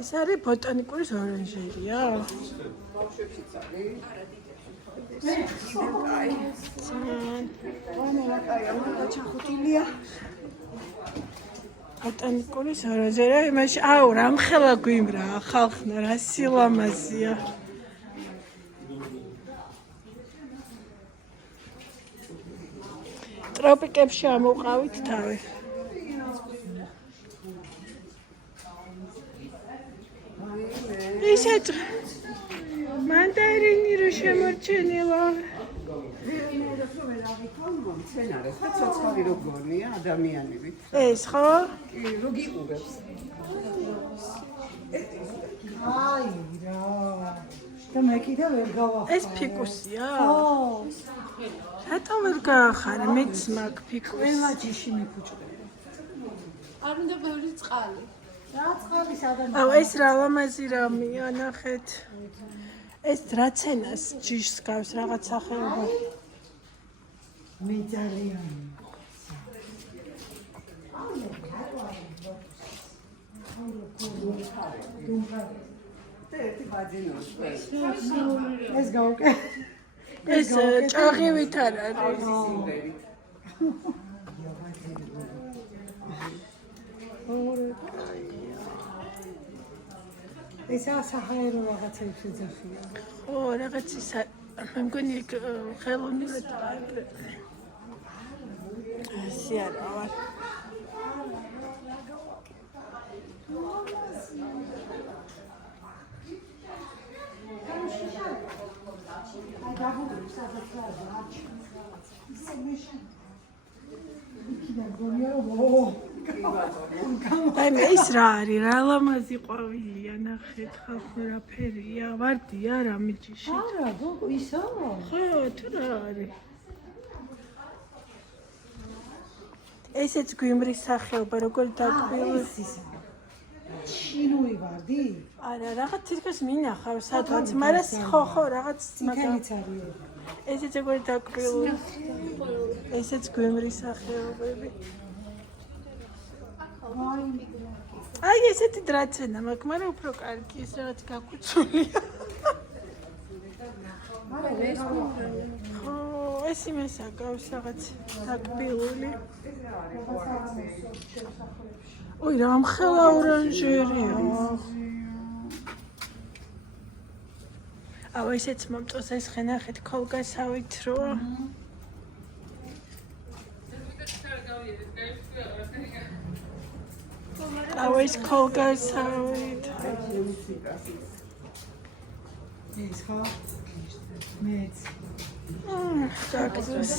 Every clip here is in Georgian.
ეს არის ბოტანიკური ორანჟერია? ბავშვებშიც არის. ბოტანიკური ორანჟერია, იმაში აუ რამხელა გვიმრა ხალხნა რა სილამაზია. ტროპიკებში ამოყავით თავი. ისეთ მანდარინი რო შემორჩენილა. მცენარეს და ცოცხალი რო გონია ადამიანები. ეს ხო? კი, რო გიყურებს. აი რა. და მე კიდევ ვერ გავახარე. ეს ფიკუსია? ხო. რატომ ვერ გაახარე? მეც მაგ ფიკუსს. ყველა ჯიში მიფუჭდება. არ უნდა ბევრი წყალი. რა წყალი სადაა? აუ ეს რა ლამაზი რამეა, ნახეთ. ეს რა ცენას ჯიშს გავს რაღაც სახეობა. მე ძალიან. ერთი ბაძინოს. ეს გავუკე. ეს ჭაღივით არ არის. ეს საჰაერო რაღაცებს ეძახია. ხო, რაღაც ისა მე მგონი ხელოვნურად ასე არა ვარ. აი მე ის რა არის? რა ლამაზი ყვავილია, ნახეთ, ხალხო რა ფერია, ვარდია რა მიჯიში. არა, გოგო, ისაა. ხო, თუ რა არის? ესეც გვიმრის სახეობა, როგორ დაგბილი. ჩინური ვარდი? არა, რაღაც თითქოს მინახავ სადღაც, მაგრამ ხო, რაღაც მაგალიც არის. ესეც როგორ დაგბილი. ესეც გვიმრის სახეობები. აი ესეთი დრაცენა მაქვს, მაგრამ უფრო კარგი, ეს რაღაც გაკუცულია. ხო, ეს იმას აკავს რაღაც დაგბილული. ოი, რამხელა ორანჟერია. აუ ესეც მომწონს, ეს ხენახეთ ქოლგასავით რო. აუ ეს ქოლგასავით. ეს ხო? მეც. დაგზოს.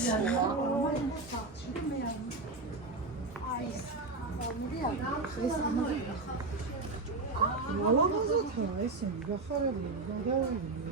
მოლამაზოთა ესენი გახარებული გადავიდე.